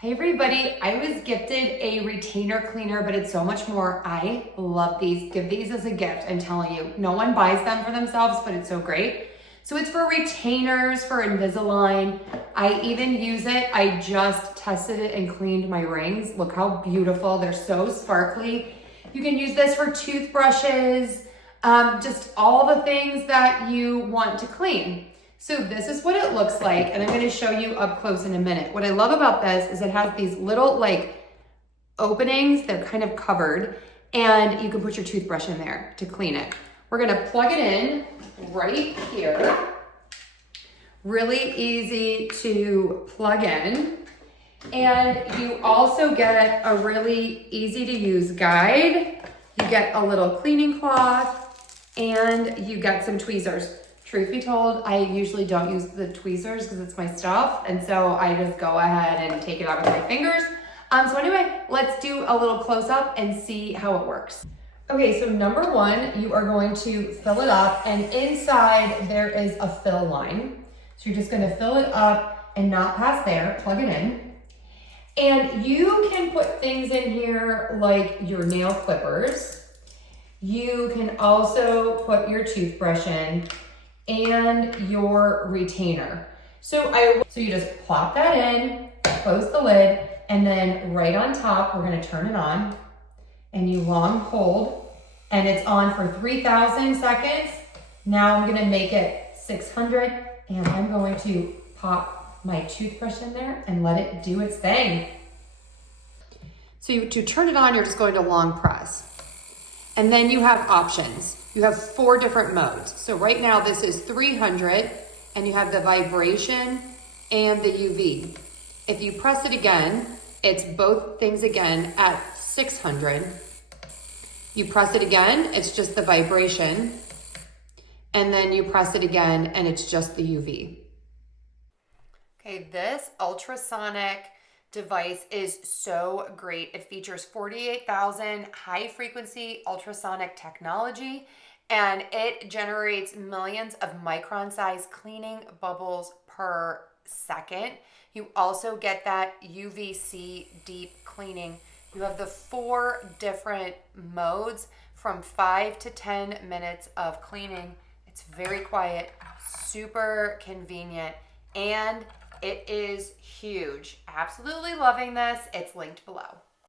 Hi everybody, I was gifted a retainer cleaner, but it's so much more. I love these. Give these as a gift, I'm telling you. No one buys them for themselves, but it's so great. So it's for retainers, for Invisalign. I even use it. I just tested it and cleaned my rings. Look how beautiful. They're so sparkly. You can use this for toothbrushes, just all the things that you want to clean. So this is what it looks like, and I'm gonna show you up close in a minute. What I love about this is it has these little openings, they're kind of covered, and you can put your toothbrush in there to clean it. We're gonna plug it in right here. Really easy to plug in. And you also get a really easy to use guide. You get a little cleaning cloth, and you get some tweezers. Truth be told, I usually don't use the tweezers because it's my stuff. And so I just go ahead and take it out with my fingers. So anyway, let's do a little close up and see how it works. Okay, so number one, you are going to fill it up, and inside there is a fill line. So you're just gonna fill it up and not past there, plug it in. And you can put things in here like your nail clippers. You can also put your toothbrush in and your retainer. So you just plop that in, close the lid, and then right on top, we're gonna turn it on, and you long hold, and it's on for 3,000 seconds. Now I'm gonna make it 600, and I'm going to pop my toothbrush in there and let it do its thing. So to turn it on, you're just going to long press. And then you have options. You have 4 different modes. So right now this is 300, and you have the vibration and the UV. If you press it again, it's both things again at 600. You press it again, it's just the vibration. And then you press it again and it's just the UV. Okay, this ultrasonic device is so great. It features 48,000 high frequency ultrasonic technology, and it generates millions of micron size cleaning bubbles per second. You also get that UVC deep cleaning. You have the 4 different modes from 5 to 10 minutes of cleaning. It's very quiet, super convenient, and it is huge. Absolutely loving this. It's linked below.